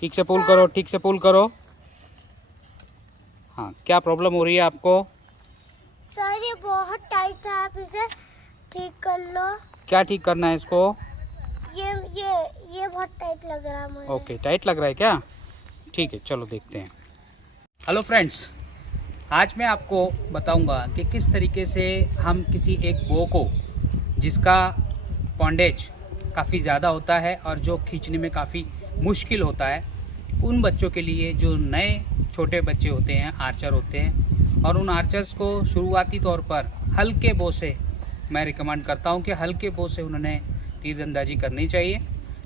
ठीक से पुल करो, ठीक से पुल करो। हाँ, क्या प्रॉब्लम हो रही है आपको? सर ये बहुत टाइट है, आप इसे ठीक कर लो। क्या ठीक करना है इसको? ये बहुत टाइट लग रहा है मुझे। ओके, टाइट लग रहा है क्या? ठीक है, चलो देखते हैं। हेलो फ्रेंड्स, आज मैं आपको बताऊंगा कि किस तरीके से हम किसी एक बो को जिसका पॉन्डेज काफ़ी ज़्यादा होता है और जो खींचने में काफ़ी मुश्किल होता है, उन बच्चों के लिए जो नए छोटे बच्चे होते हैं, आर्चर होते हैं, और उन आर्चर्स को शुरुआती तौर पर हल्के बो से मैं रिकमेंड करता हूं कि हल्के बो से उन्होंने तीरंदाजी करनी चाहिए।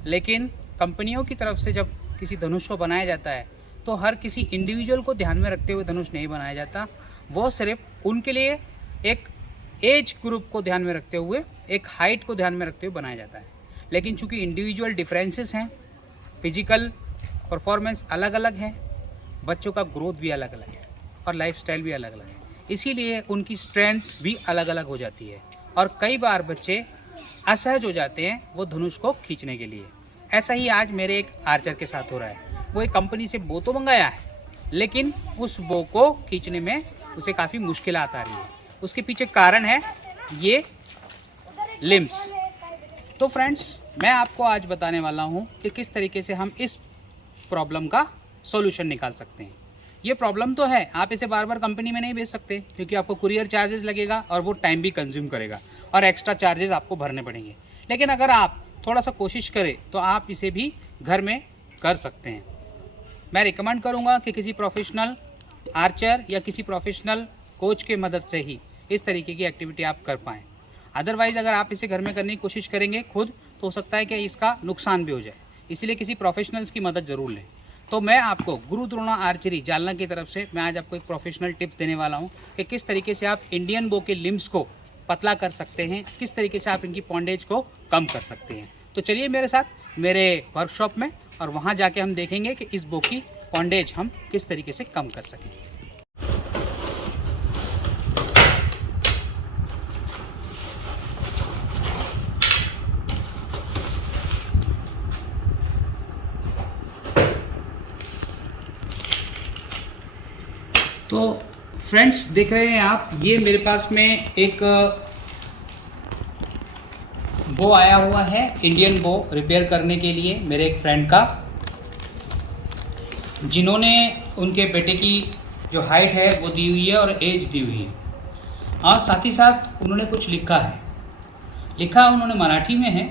लेकिन कंपनियों की तरफ से जब किसी धनुष को बनाया जाता है तो हर किसी इंडिविजुअल को ध्यान में रखते हुए धनुष नहीं बनाया जाता। वो सिर्फ उनके लिए एक एज ग्रुप को ध्यान में रखते हुए, एक हाइट को ध्यान में रखते हुए बनाया जाता है। लेकिन चूंकि इंडिविजुअल डिफरेंसेस हैं, फिजिकल परफॉर्मेंस अलग अलग है, बच्चों का ग्रोथ भी अलग अलग है और लाइफस्टाइल भी अलग अलग है, इसीलिए उनकी स्ट्रेंथ भी अलग अलग हो जाती है और कई बार बच्चे असहज हो जाते हैं वो धनुष को खींचने के लिए। ऐसा ही आज मेरे एक आर्चर के साथ हो रहा है। वो एक कंपनी से बो तो मंगाया है, लेकिन उस बो को खींचने में उसे काफ़ी मुश्किलात आ रही है। उसके पीछे कारण है ये लिम्स। तो फ्रेंड्स, मैं आपको आज बताने वाला हूँ कि किस तरीके से हम इस प्रॉब्लम का सॉल्यूशन निकाल सकते हैं। ये प्रॉब्लम तो है, आप इसे बार बार कंपनी में नहीं भेज सकते क्योंकि आपको कुरियर चार्जेस लगेगा और वो टाइम भी कंज्यूम करेगा और एक्स्ट्रा चार्जेस आपको भरने पड़ेंगे। लेकिन अगर आप थोड़ा सा कोशिश करें तो आप इसे भी घर में कर सकते हैं। मैं रिकमेंड करूंगा कि किसी प्रोफेशनल आर्चर या किसी प्रोफेशनल कोच के मदद से ही इस तरीके की एक्टिविटी आप कर पाएँ। अदरवाइज़ अगर आप इसे घर में करने की कोशिश करेंगे खुद, तो हो सकता है कि इसका नुकसान भी हो जाए। इसलिए किसी प्रोफेशनल्स की मदद ज़रूर लें। तो मैं आपको गुरु द्रोणा आर्चरी जालना की तरफ से मैं आज आपको एक प्रोफेशनल टिप्स देने वाला हूं कि किस तरीके से आप इंडियन बो के लिम्स को पतला कर सकते हैं, किस तरीके से आप इनकी पॉन्डेज को कम कर सकते हैं। तो चलिए मेरे साथ मेरे वर्कशॉप में, और वहाँ जाके हम देखेंगे कि इस बो की पॉन्डेज हम किस तरीके से कम कर सकेंगे। तो फ्रेंड्स, देख रहे हैं आप, ये मेरे पास में एक बो आया हुआ है इंडियन बो रिपेयर करने के लिए मेरे एक फ्रेंड का, जिन्होंने उनके बेटे की जो हाइट है वो दी हुई है और एज दी हुई है, और साथ ही साथ उन्होंने कुछ लिखा है। लिखा उन्होंने मराठी में है,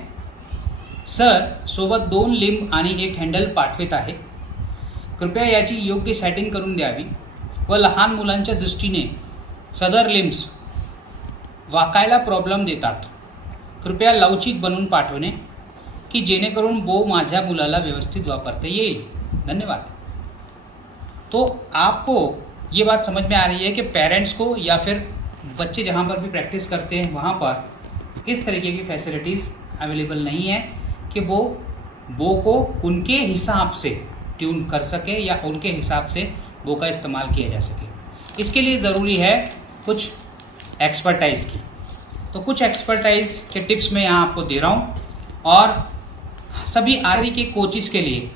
सर सोबत 2 लिंब आणि 1 हँडल पाठवित आहे, कृपया याची योग्य सेटिंग करून द्यावी व लहान मुलांच्या दृष्टीने सदर लिम्स वाकायला प्रॉब्लेम देतात, कृपया लवचिक बनवून पाठवणे की जेणेकरून बो माझ्या मुलाला व्यवस्थित वापरता येईल, धन्यवाद। तो आपको ये बात समझ में आ रही है कि पेरेंट्स को या फिर बच्चे जहाँ पर भी प्रैक्टिस करते हैं वहाँ पर इस तरीके की फैसिलिटीज़ अवेलेबल नहीं है कि वो बो को उनके हिसाब से ट्यून कर सके या उनके हिसाब से बो का इस्तेमाल किया जा सके। इसके लिए ज़रूरी है कुछ एक्सपर्टाइज़ की। तो कुछ एक्सपर्टाइज़ के टिप्स मैं यहाँ आपको दे रहा हूँ, और सभी आर्चरी के कोचिज़ के लिए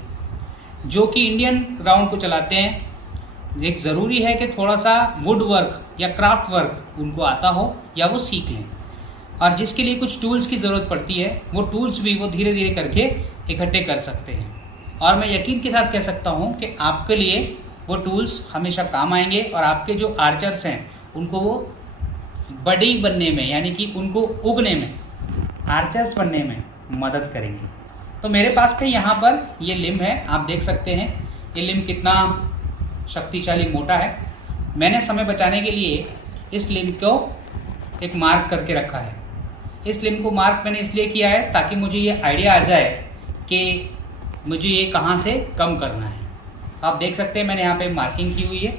जो कि इंडियन राउंड को चलाते हैं, एक ज़रूरी है कि थोड़ा सा वुड वर्क या क्राफ्ट वर्क उनको आता हो या वो सीख लें, और जिसके लिए कुछ टूल्स की ज़रूरत पड़ती है वो टूल्स भी वो धीरे धीरे करके इकट्ठे कर सकते हैं। और मैं यकीन के साथ कह सकता हूँ कि आपके लिए वो टूल्स हमेशा काम आएंगे और आपके जो आर्चर्स हैं उनको वो बड़ी बनने में, यानी कि उनको उगने में, आर्चर्स बनने में मदद करेंगे। तो मेरे पास में यहाँ पर ये लिम्ब है, आप देख सकते हैं ये लिम्ब कितना शक्तिशाली मोटा है। मैंने समय बचाने के लिए इस लिम्ब को एक मार्क करके रखा है। इस लिम्ब को मार्क मैंने इसलिए किया है ताकि मुझे ये आइडिया आ जाए कि मुझे ये कहाँ से कम करना है। आप देख सकते हैं मैंने यहाँ पे मार्किंग की हुई है,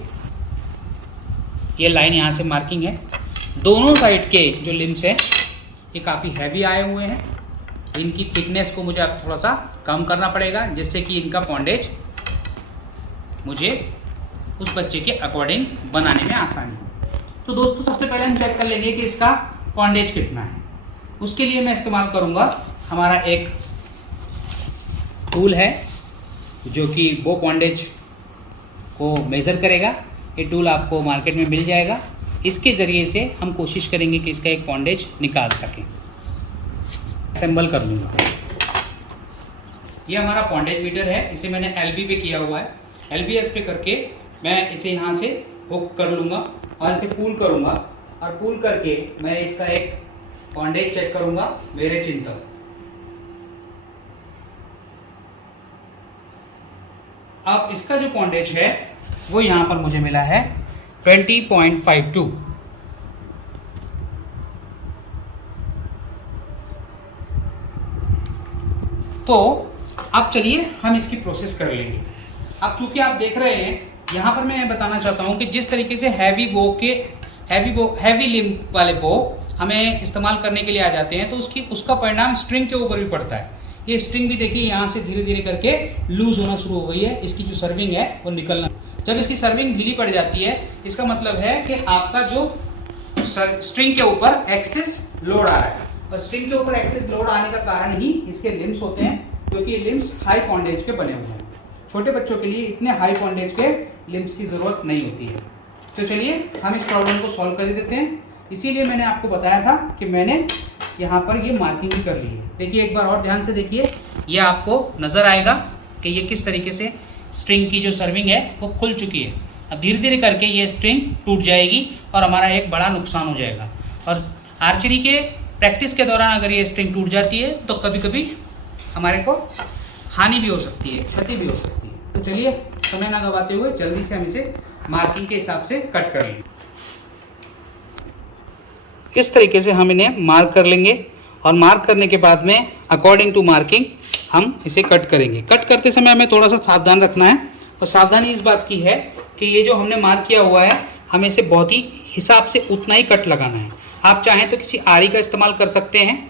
ये लाइन यहाँ से मार्किंग है। दोनों साइड के जो लिम्स हैं ये काफ़ी हैवी आए हुए हैं, इनकी थिकनेस को मुझे अब थोड़ा सा कम करना पड़ेगा जिससे कि इनका पॉन्डेज मुझे उस बच्चे के अकॉर्डिंग बनाने में आसानी हो। तो दोस्तों, सबसे पहले हम चेक कर लेंगे कि इसका पॉन्डेज कितना है। उसके लिए मैं इस्तेमाल करूँगा, हमारा एक टूल है जो कि बो पॉन्डेज को मेज़र करेगा। ये टूल आपको मार्केट में मिल जाएगा। इसके ज़रिए से हम कोशिश करेंगे कि इसका एक पॉन्डेज निकाल सकें। असेंबल कर लूँगा। ये हमारा पॉन्डेज मीटर है, इसे मैंने LB पे किया हुआ है। LBS पे करके मैं इसे यहाँ से हुक कर लूँगा और इसे पुल करूँगा और पुल करके मैं इसका एक पॉन्डेज चेक करूँगा मेरे चिन तक। अब इसका जो पॉन्डेज है वो यहाँ पर मुझे मिला है 20.52। तो अब चलिए हम इसकी प्रोसेस कर लेंगे। अब चूंकि आप देख रहे हैं यहाँ पर मैं बताना चाहता हूँ कि जिस तरीके से हैवी लिम्ब वाले बो हमें इस्तेमाल करने के लिए आ जाते हैं तो उसका परिणाम स्ट्रिंग के ऊपर भी पड़ता है। ये स्ट्रिंग भी देखिए यहाँ से धीरे धीरे करके लूज होना शुरू हो गई है। इसकी जो सर्विंग है वो निकलना, जब इसकी सर्विंग ढीली पड़ जाती है इसका मतलब है कि आपका जो स्ट्रिंग के ऊपर एक्सेस लोड आ रहा है। और स्ट्रिंग के ऊपर एक्सेस लोड आने का कारण ही इसके लिम्स होते हैं, क्योंकि लिम्स हाई पॉन्डेज के बने हुए हैं। छोटे बच्चों के लिए इतने हाई पॉन्डेज के लिम्स की ज़रूरत नहीं होती है। तो चलिए हम इस प्रॉब्लम को सॉल्व कर ही देते हैं। इसीलिए मैंने आपको बताया था कि मैंने यहाँ पर ये मार्किंग भी कर ली है। देखिए एक बार और ध्यान से देखिए, ये आपको नज़र आएगा कि ये किस तरीके से स्ट्रिंग की जो सर्विंग है वो खुल चुकी है। अब धीरे धीरे करके ये स्ट्रिंग टूट जाएगी और हमारा एक बड़ा नुकसान हो जाएगा। और आर्चरी के प्रैक्टिस के दौरान अगर ये स्ट्रिंग टूट जाती है तो कभी कभी हमारे को हानि भी हो सकती है, क्षति भी हो सकती है। तो चलिए समय ना गवाते हुए जल्दी से हम इसे मार्किंग के हिसाब से कट कर लेंगे। इस तरीके से हम इन्हें मार्क कर लेंगे और मार्क करने के बाद में अकॉर्डिंग टू मार्किंग हम इसे कट करेंगे। कट करते समय हमें थोड़ा सा सावधान रखना है। और सावधानी इस बात की है कि ये जो हमने मार्क किया हुआ है हमें इसे बहुत ही हिसाब से उतना ही कट लगाना है। आप चाहें तो किसी आरी का इस्तेमाल कर सकते हैं।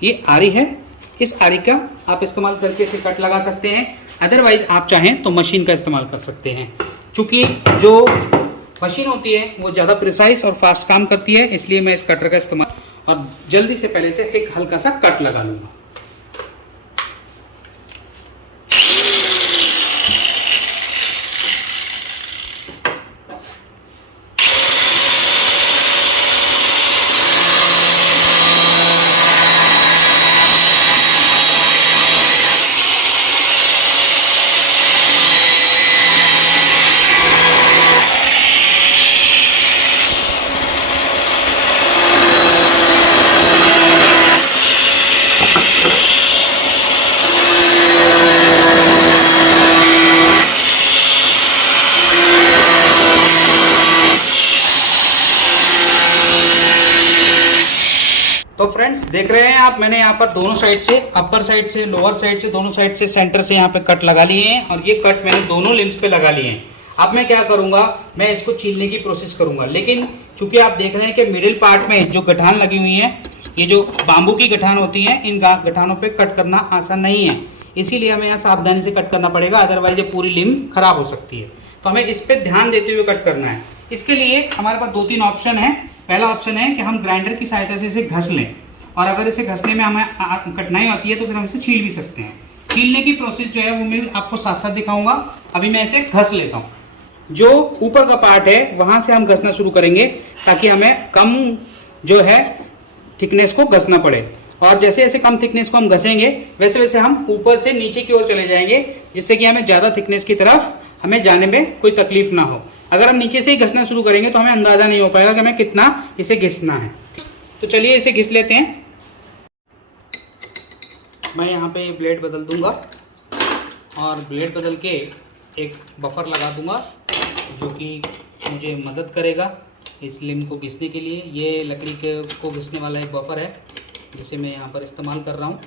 ये आरी है, इस आरी का आप इस्तेमाल करके इसे कट लगा सकते हैं। अदरवाइज आप चाहें तो मशीन का इस्तेमाल कर सकते हैं। चूँकि जो मशीन होती है वो ज़्यादा प्रिसाइज और फास्ट काम करती है, इसलिए मैं इस कटर का इस्तेमाल और जल्दी से पहले से एक हल्का सा कट लगा लूँगा। तो फ्रेंड्स देख रहे हैं आप, मैंने यहाँ पर दोनों साइड से, अपर साइड से, लोअर साइड से, दोनों साइड से, सेंटर से यहाँ पे कट लगा लिए हैं और ये कट मैंने दोनों लिम्स पे लगा लिए हैं। अब मैं क्या करूँगा, मैं इसको छीलने की प्रोसेस करूँगा। लेकिन चूंकि आप देख रहे हैं कि मिडिल पार्ट में जो गठान लगी हुई है, ये जो बाम्बू की गठान होती है, इन गठानों पर कट करना आसान नहीं है। इसीलिए हमें यहाँ सावधानी से कट करना पड़ेगा, अदरवाइज ये पूरी लिम्ब खराब हो सकती है। तो हमें इस पर ध्यान देते हुए कट करना है। इसके लिए हमारे पास 2-3 ऑप्शन है। पहला ऑप्शन है कि हम ग्राइंडर की सहायता से इसे घस लें, और अगर इसे घसने में हमें कठिनाई होती है तो फिर हम इसे छील भी सकते हैं। छीलने की प्रोसेस जो है वो मैं आपको साथ साथ दिखाऊंगा। अभी मैं इसे घस लेता हूँ। जो ऊपर का पार्ट है वहाँ से हम घसना शुरू करेंगे ताकि हमें कम जो है थिकनेस को घसना पड़े। और जैसे जैसे कम थिकनेस को हम घसेंगे वैसे वैसे हम ऊपर से नीचे की ओर चले जाएंगे, जिससे कि हमें ज़्यादा थिकनेस की तरफ हमें जाने में कोई तकलीफ ना हो। अगर हम नीचे से ही घसना शुरू करेंगे तो हमें अंदाज़ा नहीं हो पाएगा कि हमें कितना इसे घिसना है। तो चलिए इसे घिस लेते हैं। मैं यहाँ पे ब्लेड बदल दूंगा और ब्लेड बदल के एक बफर लगा दूंगा जो कि मुझे मदद करेगा इस लिम्ब को घिसने के लिए। ये लकड़ी को घिसने वाला एक बफर है जिसे मैं यहाँ पर इस्तेमाल कर रहा हूँ।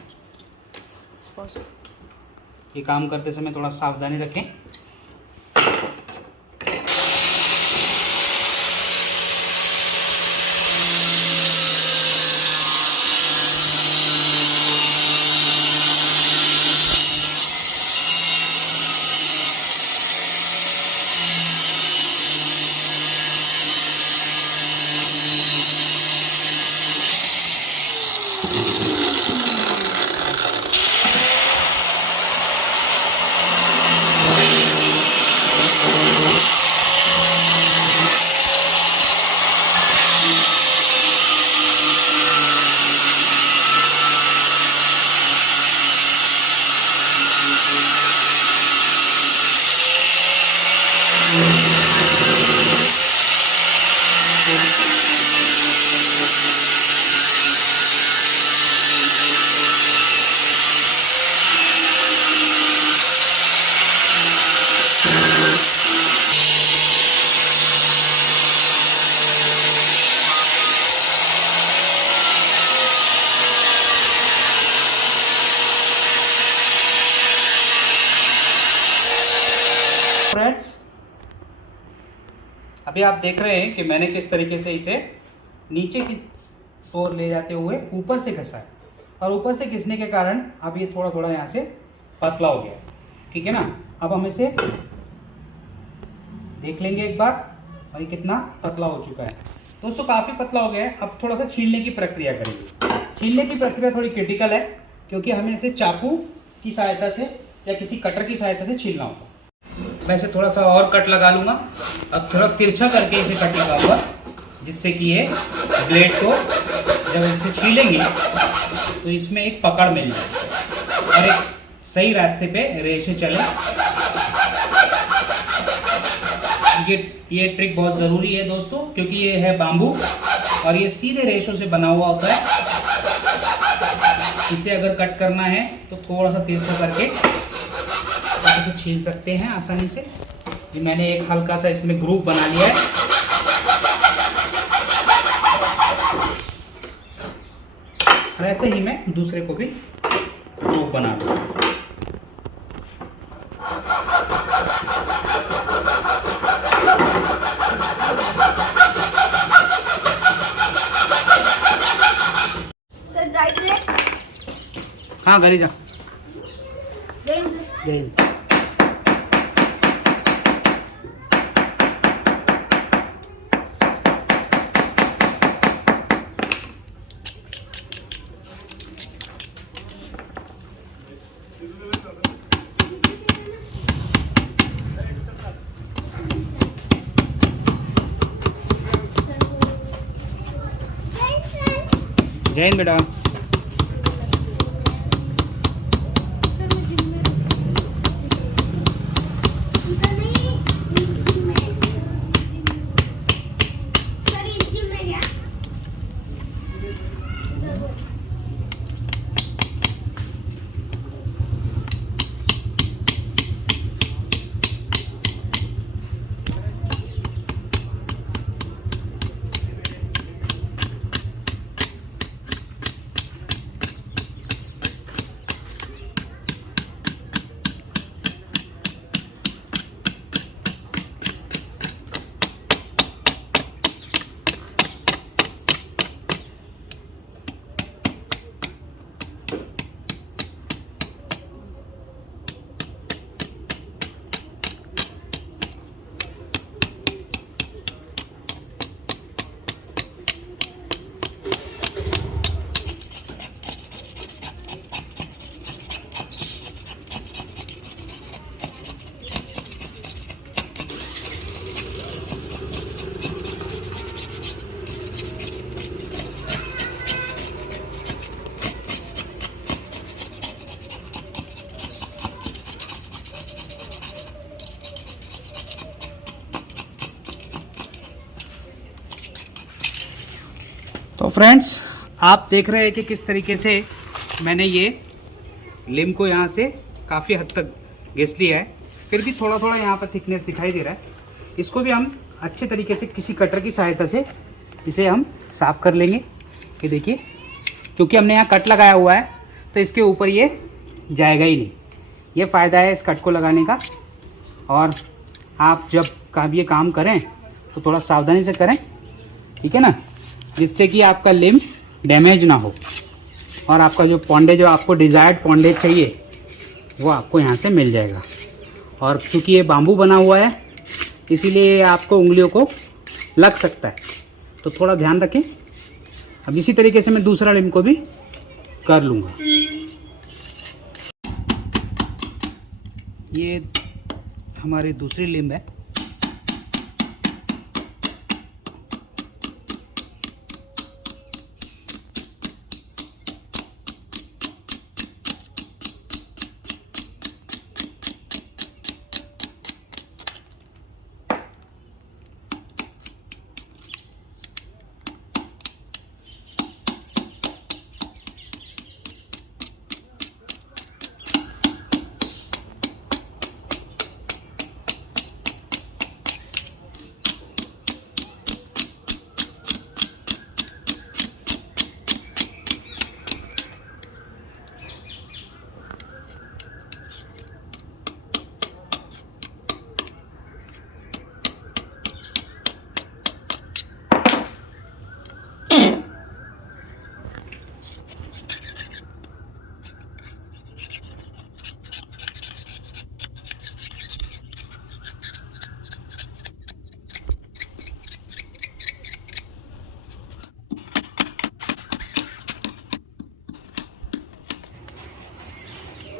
ये काम करते समय थोड़ा सावधानी रखें। फ्रेंड्स, अभी आप देख रहे हैं कि मैंने किस तरीके से इसे नीचे की ओर ले जाते हुए ऊपर से घसा है, और ऊपर से घिसने के कारण अब ये थोड़ा थोड़ा यहाँ से पतला हो गया, ठीक है ना। अब हम इसे देख लेंगे एक बार, और ये कितना पतला हो चुका है दोस्तों, काफ़ी पतला हो गया है। अब थोड़ा सा छीलने की प्रक्रिया करेंगे। छीलने की प्रक्रिया थोड़ी क्रिटिकल है, क्योंकि हमें इसे चाकू की सहायता से या किसी कटर की सहायता से छीलना होगा। मैं इसे थोड़ा सा और कट लगा लूँगा, अब थोड़ा तिरछा करके इसे कट लगाऊंगा, जिससे कि ये ब्लेड को जब इसे छीलेंगे तो इसमें एक पकड़ मिल जाए और एक सही रास्ते पे रेशे चले। ये ट्रिक बहुत ज़रूरी है दोस्तों, क्योंकि ये है बाम्बू और ये सीधे रेशों से बना हुआ होता है। इसे अगर कट करना है तो थोड़ा सा तिरछा करके आप इसे छील सकते हैं आसानी से। ये मैंने एक हल्का सा इसमें ग्रूव बना लिया है। और ऐसे ही मैं दूसरे को भी ग्रूव बना लूँगा। हाँ घरी जा। जय हिंद। जय हिंद बेटा। तो फ्रेंड्स, आप देख रहे हैं कि किस तरीके से मैंने ये लिम को यहाँ से काफ़ी हद तक घिस लिया है। फिर भी थोड़ा थोड़ा यहाँ पर थिकनेस दिखाई दे रहा है। इसको भी हम अच्छे तरीके से किसी कटर की सहायता से इसे हम साफ़ कर लेंगे। ये देखिए, क्योंकि हमने यहाँ कट लगाया हुआ है तो इसके ऊपर ये जाएगा ही नहीं। ये फ़ायदा है इस कट को लगाने का। और आप जब कभी ये काम करें तो थोड़ा सावधानी से करें, ठीक है ना, जिससे कि आपका लिम डैमेज ना हो और आपका जो पॉन्डेज, जो आपको डिज़ायर्ड पॉन्डेज चाहिए, वो आपको यहाँ से मिल जाएगा। और क्योंकि ये बाम्बू बना हुआ है इसीलिए आपको उंगलियों को लग सकता है, तो थोड़ा ध्यान रखें। अब इसी तरीके से मैं दूसरा लिम को भी कर लूँगा। ये हमारी दूसरी लिम है।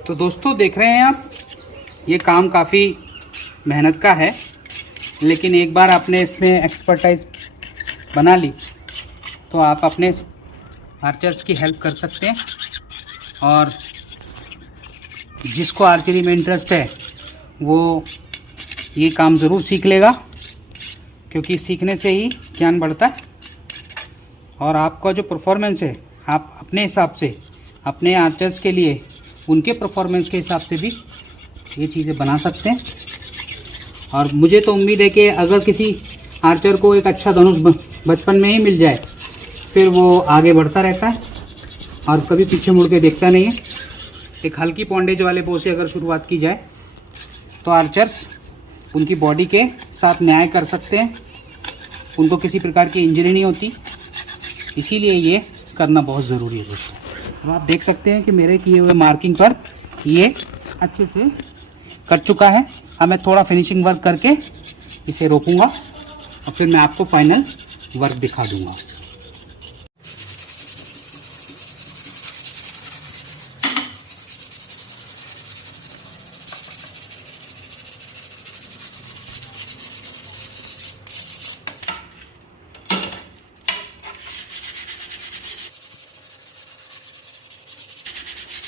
तो दोस्तों देख रहे हैं आप, ये काम काफ़ी मेहनत का है, लेकिन एक बार आपने इसमें एक्सपर्टाइज बना ली तो आप अपने आर्चर्स की हेल्प कर सकते हैं। और जिसको आर्चरी में इंटरेस्ट है वो ये काम ज़रूर सीख लेगा, क्योंकि सीखने से ही ज्ञान बढ़ता है। और आपका जो परफॉर्मेंस है, आप अपने हिसाब से अपने आर्चर्स के लिए उनके परफॉर्मेंस के हिसाब से भी ये चीज़ें बना सकते हैं। और मुझे तो उम्मीद है कि अगर किसी आर्चर को एक अच्छा धनुष बचपन में ही मिल जाए, फिर वो आगे बढ़ता रहता है और कभी पीछे मुड़ के देखता नहीं है। एक हल्की पॉन्डेज वाले बो से अगर शुरुआत की जाए तो आर्चर्स उनकी बॉडी के साथ न्याय कर सकते हैं, उनको किसी प्रकार की इंजरी नहीं होती। इसीलिए ये करना बहुत ज़रूरी है दोस्तों। अब आप देख सकते हैं कि मेरे किए हुए मार्किंग पर ये अच्छे से कट चुका है। अब मैं थोड़ा फिनिशिंग वर्क करके इसे रोपूंगा और फिर मैं आपको फाइनल वर्क दिखा दूंगा।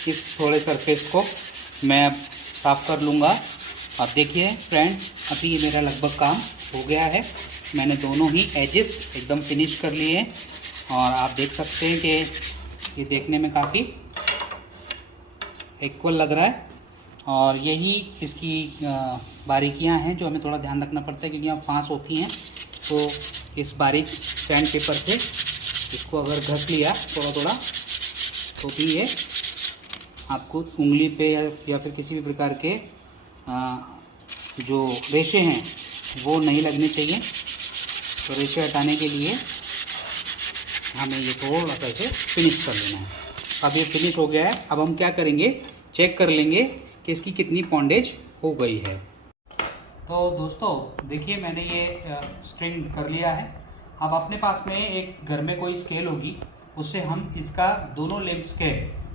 इस थोड़े सरफेस को मैं अब साफ़ कर लूँगा। अब देखिए फ्रेंड, अभी ये मेरा लगभग काम हो गया है। मैंने दोनों ही एजेस एकदम फिनिश कर लिए हैं और आप देख सकते हैं कि ये देखने में काफ़ी इक्वल लग रहा है। और यही इसकी बारीकियां हैं जो हमें थोड़ा ध्यान रखना पड़ता है, क्योंकि यहाँ फांस होती हैं। तो इस बारीक सैंड पेपर से इसको अगर घस लिया थोड़ा थोड़ा तो भी ये आपको उंगली पे या फिर किसी भी प्रकार के जो रेशे हैं वो नहीं लगने चाहिए। तो रेशे हटाने के लिए हमें ये थोड़ा सा इसे फिनिश कर लेना है। अब ये फिनिश हो गया है। अब हम क्या करेंगे, चेक कर लेंगे कि इसकी कितनी पॉन्डेज हो गई है। तो दोस्तों देखिए, मैंने ये स्ट्रिंग कर लिया है। अब अपने पास में एक घर में कोई स्केल होगी, उससे हम इसका दोनों लिम्ब्स के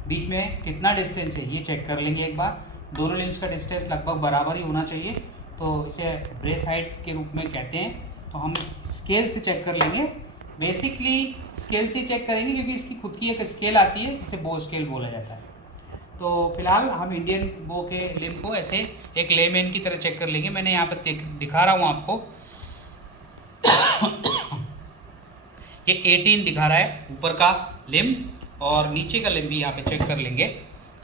बीच में कितना डिस्टेंस है ये चेक कर लेंगे एक बार। दोनों लिम्ब्स का डिस्टेंस लगभग बराबर ही होना चाहिए, तो इसे ब्रेस हाइट के रूप में कहते हैं। तो हम स्केल से चेक कर लेंगे। बेसिकली स्केल से चेक करेंगे क्योंकि इसकी खुद की एक स्केल आती है जिसे बो स्केल बोला जाता है। तो फिलहाल हम इंडियन बो के लिम्ब को ऐसे एक लेमैन की तरह चेक कर लेंगे। मैंने यहाँ पर दिखा रहा हूँ आपको ये 18 दिखा रहा है ऊपर का लिम्ब, और नीचे का लिम्ब भी यहाँ पे चेक कर लेंगे।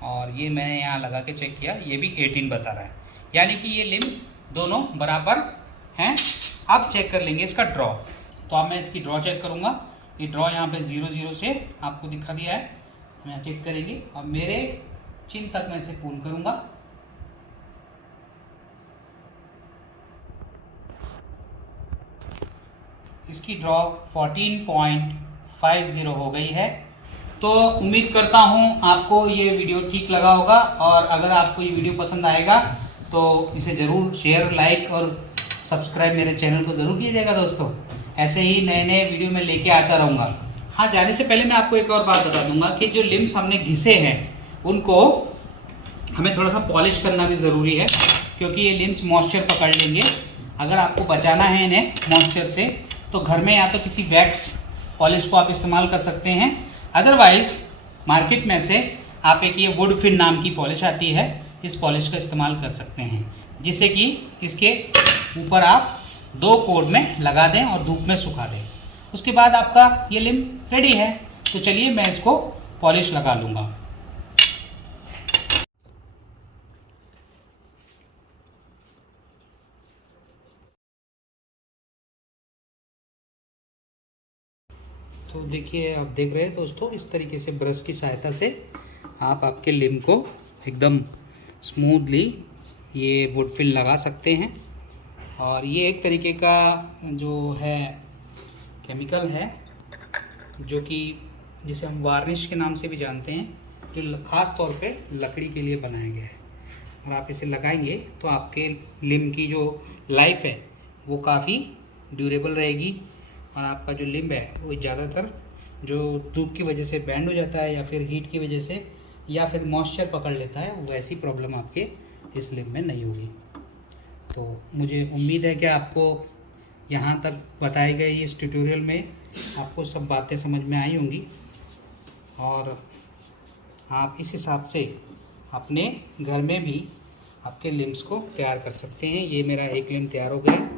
और ये मैंने यहाँ लगा के चेक किया, ये भी 18 बता रहा है, यानी कि ये लिम्ब दोनों बराबर हैं। अब चेक कर लेंगे इसका ड्रॉ। तो अब मैं इसकी ड्रॉ चेक करूँगा। ये ड्रॉ यहाँ पे 0-0 से आपको दिखा दिया है। मैं चेक करेंगे। अब मेरे चिन तक मैं इसे पूर्ण करूँगा। इसकी ड्रॉ 14.50 हो गई है। तो उम्मीद करता हूँ आपको ये वीडियो ठीक लगा होगा, और अगर आपको ये वीडियो पसंद आएगा तो इसे ज़रूर शेयर, लाइक और सब्सक्राइब मेरे चैनल को ज़रूर कीजिएगा दोस्तों। ऐसे ही नए नए वीडियो में लेके आता रहूँगा। हाँ, जाने से पहले मैं आपको एक और बात बता दूंगा कि जो लिम्ब्स हमने घिसे हैं उनको हमें थोड़ा सा पॉलिश करना भी ज़रूरी है, क्योंकि ये लिम्ब्स मॉइस्चर पकड़ लेंगे। अगर आपको बचाना है इन्हें मॉइस्चर से तो घर में या तो किसी वैक्स पॉलिश को आप इस्तेमाल कर सकते हैं, अदरवाइज़ मार्केट में से आप एक ये वुड फिन नाम की पॉलिश आती है, इस पॉलिश का इस्तेमाल कर सकते हैं, जिससे कि इसके ऊपर आप 2 कोड में लगा दें और धूप में सुखा दें। उसके बाद आपका ये लिम्ब रेडी है। तो चलिए मैं इसको पॉलिश लगा लूँगा। तो देखिए, आप देख रहे हैं दोस्तों, इस तरीके से ब्रश की सहायता से आप आपके लिम्ब को एकदम स्मूथली ये वुड फिल लगा सकते हैं। और ये एक तरीके का जो है केमिकल है, जो कि जिसे हम वार्निश के नाम से भी जानते हैं, जो ख़ास तौर पे लकड़ी के लिए बनाया गया है। और आप इसे लगाएंगे तो आपके लिम्ब की जो लाइफ है वो काफ़ी ड्यूरेबल रहेगी। और आपका जो लिम्ब है वो ज़्यादातर जो धूप की वजह से बैंड हो जाता है या फिर हीट की वजह से या फिर मॉइस्चर पकड़ लेता है, वैसी प्रॉब्लम आपके इस लिम्ब में नहीं होगी। तो मुझे उम्मीद है कि आपको यहाँ तक बताए गए इस ट्यूटोरियल में आपको सब बातें समझ में आई होंगी और आप इस हिसाब से अपने घर में भी आपके लिम्स को तैयार कर सकते हैं। ये मेरा एक लिम्ब तैयार हो गया।